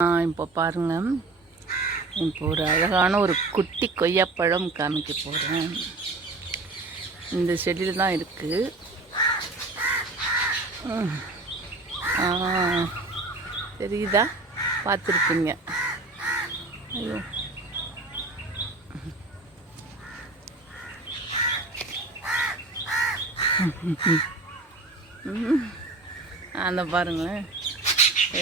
ஆ இப்போ பாருங்க. இப்போ ஒரு அழகான ஒரு குட்டி கொய்யாப்பழம் காமிக்க போகிறேன் இந்த செடியில் தான் இருக்குது தெரியுதா? பார்த்துருப்பீங்க. ஐயோ. அந்த பாருங்களேன்.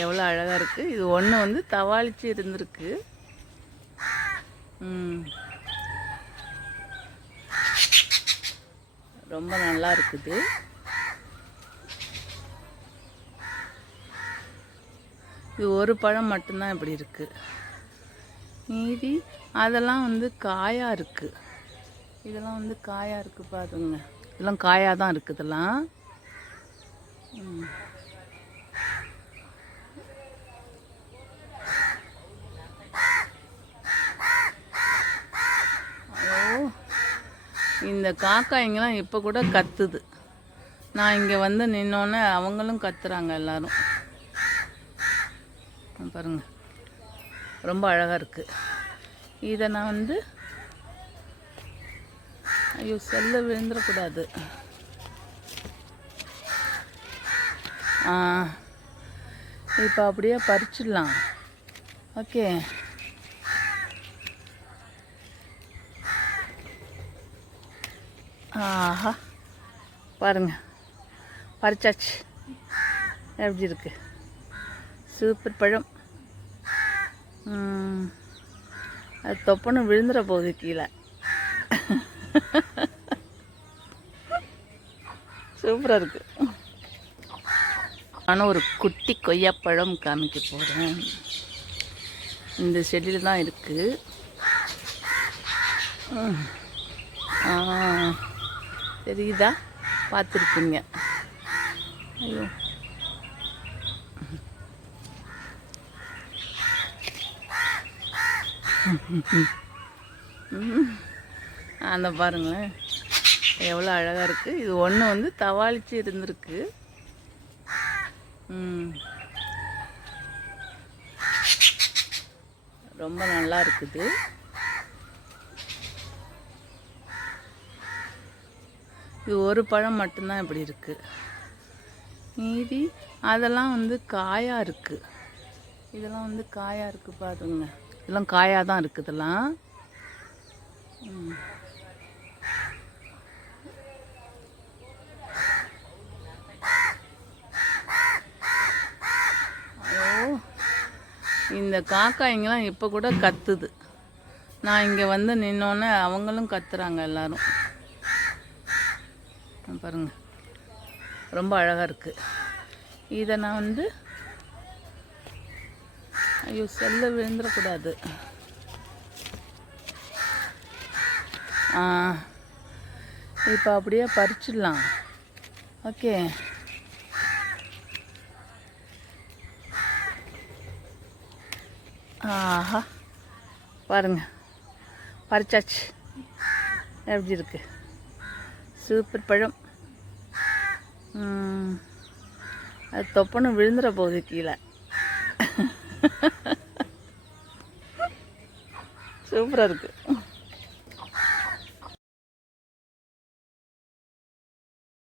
எவ்வளோ அழகாக இருக்குது இது ஒன்று வந்து தவாளிச்சு இருந்திருக்கு. ம். ரொம்ப நல்லா இருக்குது. இது ஒரு பழம் மட்டும்தான் இப்படி இருக்குது மீதி அதெல்லாம் வந்து காயாக இருக்குது இதெல்லாம் வந்து காயாக இருக்குது பாருங்க. இதெல்லாம் காயாக தான் இருக்குது இதெல்லாம் ம். ஐயோ இந்த காக்காய்ங்கெல்லாம் இப்போ கூட கத்துது. நான் இங்கே வந்து நின்னோன்னே அவங்களும் கத்துறாங்க எல்லாரும். பாருங்க. ரொம்ப அழகாக இருக்குது இதை நான் வந்து ஐயோ செல்ல விழுந்துடக்கூடாது இப்போ அப்படியே பறிச்சிடலாம். ஓகே. ஆஹா. பாருங்க. பறிச்சாச்சு. எப்படி இருக்கு? சூப்பர் பழம். அது தொப்பனும் விழுந்துட போகுது கீழே. சூப்பராக இருக்கு. ஆனால் ஒரு குட்டி கொய்யாப்பழம் காமிக்க போகிறேன் இந்த செடியில் தான் இருக்குது ஆ. தெரியுதா? பார்த்துருப்பீங்க. ஐயோ. அந்த பாருங்களேன். எவ்வளோ அழகாக இருக்குது இது ஒன்று வந்து தவாளிச்சு இருந்திருக்கு. ரொம்ப நல்லா இருக்குது. இது ஒரு பழம் மட்டும்தான் இப்படி இருக்குது மீதி அதெல்லாம் வந்து காயாக இருக்குது இதெல்லாம் வந்து காயாக இருக்குது பாருங்க. இதெல்லாம் காயாக தான் இருக்குது இதெல்லாம். இந்த காக்கா இந்த காக்காய்ங்கெல்லாம் இப்போ கூட கத்துது. நான் இங்கே வந்து நின்னோன்னே அவங்களும் கத்துறாங்க எல்லாரும். பாருங்கள் ரொம்ப அழகாக இருக்குது இதை நான் வந்து ஐயோ செல்ல விழுந்துடக்கூடாது. ஆ இப்போ அப்படியே பறிச்சிடலாம். ஓகே. ஆஹா. பாருங்க. பறிச்சாச்சு. எப்படி இருக்குது சூப்பர் பழம். அது தொப்பனும் விழுந்துட போகுது கீழே. சூப்பராக இருக்குது